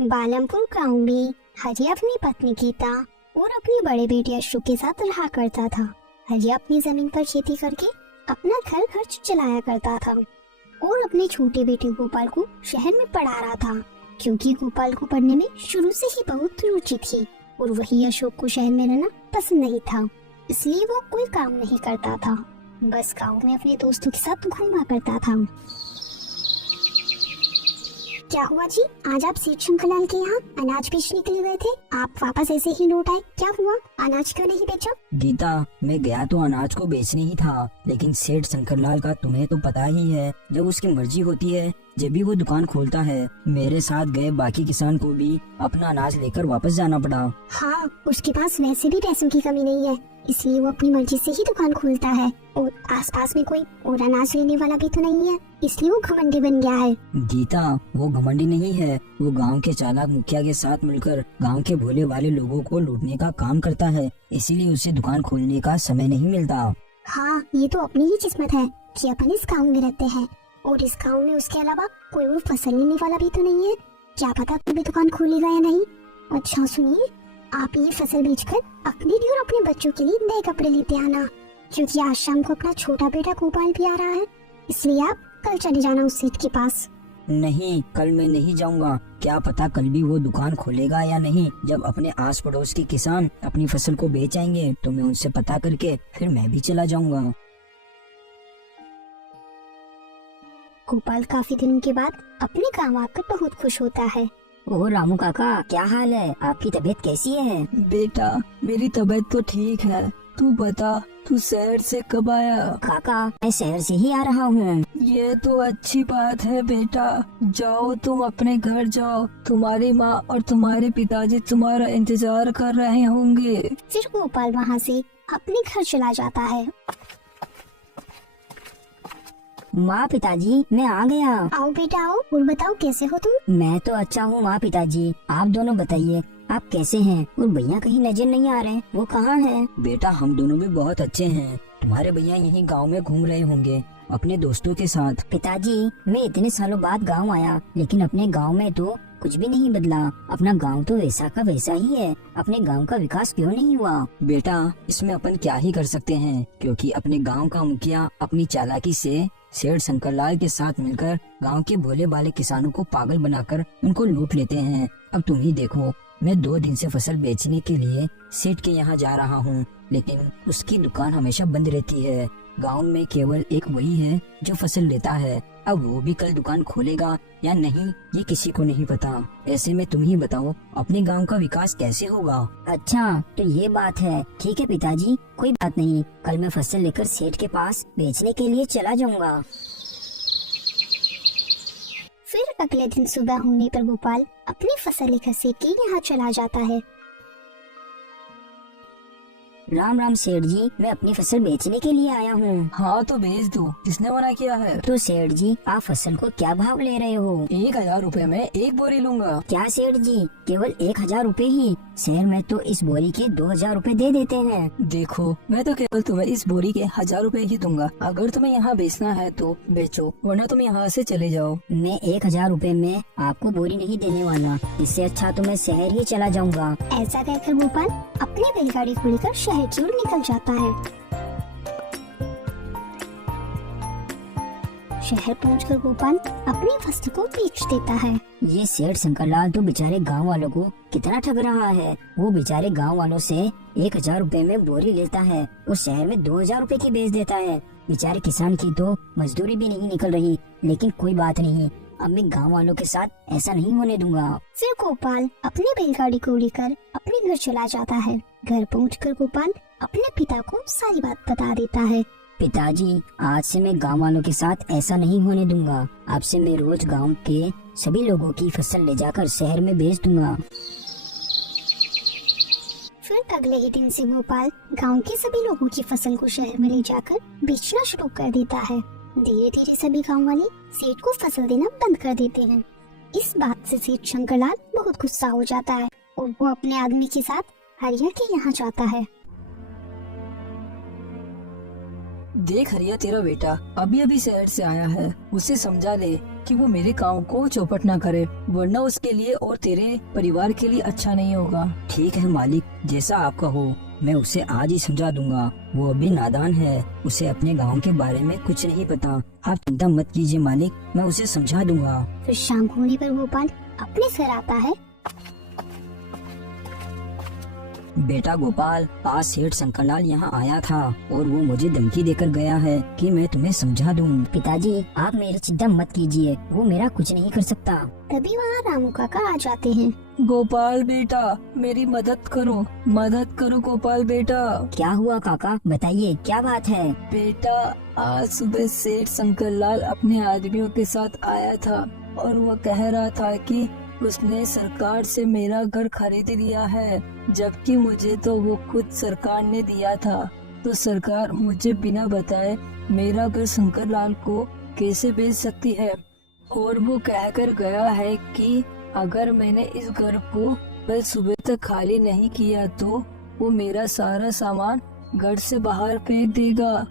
बालमपुर गांव में हरिया अपनी पत्नी गीता और अपने बड़े बेटे अशोक के साथ रहा करता था। हरिया अपनी जमीन पर खेती करके अपना घर खर्च चलाया करता था और अपने छोटे बेटे गोपाल को शहर में पढ़ा रहा था, क्योंकि गोपाल को पढ़ने में शुरू से ही बहुत रुचि थी और वही अशोक को शहर में रहना पसंद नहीं था। इसलिए वो कोई काम नहीं करता था, बस गाँव में अपने दोस्तों के साथ घूमा करता था। क्या हुआ जी, आज आप सेठ शंकरलाल के यहाँ अनाज बेचने के लिए गए थे? आप वापस ऐसे ही लौट आए, क्या हुआ? अनाज क्यों नहीं बेचा? गीता, मैं गया तो अनाज को बेचने ही था, लेकिन सेठ शंकरलाल का तुम्हें तो पता ही है, जब उसकी मर्जी होती है जब भी वो दुकान खोलता है। मेरे साथ गए बाकी किसान को भी अपना अनाज लेकर वापस जाना पड़ा। हाँ, उसके पास वैसे भी पैसों की कमी नहीं है, इसलिए वो अपनी मर्जी से ही दुकान खोलता है और आसपास में कोई और अनाज लेने वाला भी तो नहीं है, इसलिए वो घमंडी बन गया है। गीता, वो घमंडी नहीं है, वो गांव के चालाक मुखिया के साथ मिलकर गांव के भोले वाले लोगों को लूटने का काम करता है, इसीलिए उसे दुकान खोलने का समय नहीं मिलता। हाँ, ये तो अपनी ही किस्मत है कि अपन इस गाँव में रहते हैं और इस गाँव में उसके अलावा कोई और फसल लेने वाला भी तो नहीं है। क्या पता कभी दुकान खोलेगा या नहीं। अच्छा सुनिए, आप ये फसल बेचकर अपने लिए और अपने बच्चों के लिए नए कपड़े लेते आना, क्योंकि आज शाम को अपना छोटा बेटा गोपाल भी आ रहा है, इसलिए आप कल चले जाना उस सेठ के पास। नहीं, कल मैं नहीं जाऊंगा, क्या पता कल भी वो दुकान खोलेगा या नहीं। जब अपने आस पड़ोस के किसान अपनी फसल को बेच आएंगे तो मैं उनसे पता करके फिर मैं भी चला जाऊंगा। गोपाल काफी दिनों के बाद अपने गांव आकर बहुत खुश होता है। ओ रामू काका, क्या हाल है? आपकी तबीयत कैसी है? बेटा, मेरी तबीयत तो ठीक है, तू बता, तू शहर से कब आया? काका, मैं शहर से ही आ रहा हूँ। ये तो अच्छी बात है बेटा, जाओ तुम अपने घर जाओ, तुम्हारी माँ और तुम्हारे पिताजी तुम्हारा इंतजार कर रहे होंगे। फिर गोपाल वहाँ से अपने घर चला जाता है। माँ, पिताजी, मैं आ गया। आओ बेटा आओ, और बताओ कैसे हो तुम? मैं तो अच्छा हूँ माँ, पिताजी, आप दोनों बताइए, आप कैसे हैं? और भैया कहीं नजर नहीं आ रहे, वो कहाँ हैं? बेटा, हम दोनों भी बहुत अच्छे हैं। तुम्हारे भैया यहीं गांव में घूम रहे होंगे अपने दोस्तों के साथ। पिताजी, मैं इतने सालों बाद गांव आया, लेकिन अपने गांव में तो कुछ भी नहीं बदला। अपना गांव तो वैसा का वैसा ही है। अपने गांव का विकास क्यों नहीं हुआ? बेटा, इसमें अपन क्या ही कर सकते हैं, क्योंकि अपने गांव का मुखिया अपनी चालाकी से सेठ शंकरलाल के साथ मिलकर गांव के भोले भाले किसानों को पागल बनाकर उनको लूट लेते हैं। अब तुम ही देखो, मैं 2 दिन से फसल बेचने के लिए सेठ के यहाँ जा रहा हूँ, लेकिन उसकी दुकान हमेशा बंद रहती है। गांव में केवल एक वही है जो फसल लेता है। अब वो भी कल दुकान खोलेगा या नहीं, ये किसी को नहीं पता। ऐसे में तुम ही बताओ, अपने गांव का विकास कैसे होगा? अच्छा, तो ये बात है। ठीक है पिताजी, कोई बात नहीं, कल मैं फसल लेकर सेठ के पास बेचने के लिए चला जाऊंगा। फिर अगले दिन सुबह होने पर गोपाल अपनी फसल लेकर सेठ के यहाँ चला जाता है। राम राम सेठ जी, मैं अपनी फसल बेचने के लिए आया हूँ। हाँ तो बेच दो, किसने मना किया है? तो सेठ जी, आप फसल को क्या भाव ले रहे हो? 1000 रुपए में 1 बोरी लूंगा। क्या सेठ जी, केवल 1000 रुपए ही? शहर में तो इस बोरी के 2000 रुपए दे देते हैं। देखो, मैं तो केवल तुम्हें इस बोरी के 1000 रुपए ही दूंगा। अगर तुम्हें यहाँ बेचना है तो बेचो, वरना तुम यहाँ से चले जाओ। मैं 1000 रुपए में आपको बोरी नहीं देने वाला, इससे अच्छा तो मैं शहर ही चला जाऊंगा। ऐसा कहकर गोपाल अपनी बैलगाड़ी को लेकर शहर की ओर निकल जाता है। शहर पहुंचकर गोपाल अपनी फसल को बेच देता है। ये सेठ शंकरलाल तो बेचारे गांव वालों को कितना ठग रहा है। वो बेचारे गांव वालों से 1000 रुपए में बोरी लेता है और शहर में 2000 रुपए की बेच देता है। बेचारे किसान की तो मजदूरी भी नहीं निकल रही, लेकिन कोई बात नहीं, अब मैं गांव वालों के साथ ऐसा नहीं होने दूंगा। फिर गोपाल अपनी बैलगाड़ी को लेकर अपने घर चला जाता है। घर पहुंचकर गोपाल अपने पिता को सारी बात बता देता है। पिताजी, आज से मैं गांव वालों के साथ ऐसा नहीं होने दूंगा। अब से मैं रोज गांव के सभी लोगों की फसल ले जाकर शहर में बेच दूंगा। फिर अगले ही दिन से गोपाल गांव के सभी लोगों की फसल को शहर में ले जाकर बेचना शुरू कर देता है। धीरे धीरे सभी गांव वाले सेठ को फसल देना बंद कर देते हैं। इस बात से सेठ शंकरलाल बहुत गुस्सा हो जाता है और वो अपने आदमी के साथ हरिया के यहाँ जाता है। देख हरिया, तेरा बेटा अभी अभी शहर से आया है, उसे समझा ले कि वो मेरे काम को चौपट ना करे, वरना उसके लिए और तेरे परिवार के लिए अच्छा नहीं होगा। ठीक है मालिक, जैसा आपका हो। मैं उसे आज ही समझा दूंगा। वो अभी नादान है, उसे अपने गांव के बारे में कुछ नहीं पता। आप चिंता मत कीजिए मालिक, मैं उसे समझा दूंगा। फिर शाम होने पर गोपाल अपने घर आता है। बेटा गोपाल, आज सेठ शंकरलाल यहाँ आया था और वो मुझे धमकी देकर गया है कि मैं तुम्हें समझा दूं। पिताजी आप मेरी चिंता मत कीजिए, वो मेरा कुछ नहीं कर सकता। तभी वहाँ रामू काका आ जाते हैं। गोपाल बेटा, मेरी मदद करो गोपाल बेटा। क्या हुआ काका, बताइए क्या बात है। बेटा, आज सुबह सेठ शंकरलाल अपने आदमियों के साथ आया था और वो कह रहा था कि उसने सरकार से मेरा घर खरीद लिया है, जबकि मुझे तो वो खुद सरकार ने दिया था। तो सरकार मुझे बिना बताए मेरा घर शंकरलाल को कैसे बेच सकती है? और वो कहकर गया है कि अगर मैंने इस घर को कल सुबह तक खाली नहीं किया तो वो मेरा सारा सामान घर से बाहर फेंक देगा।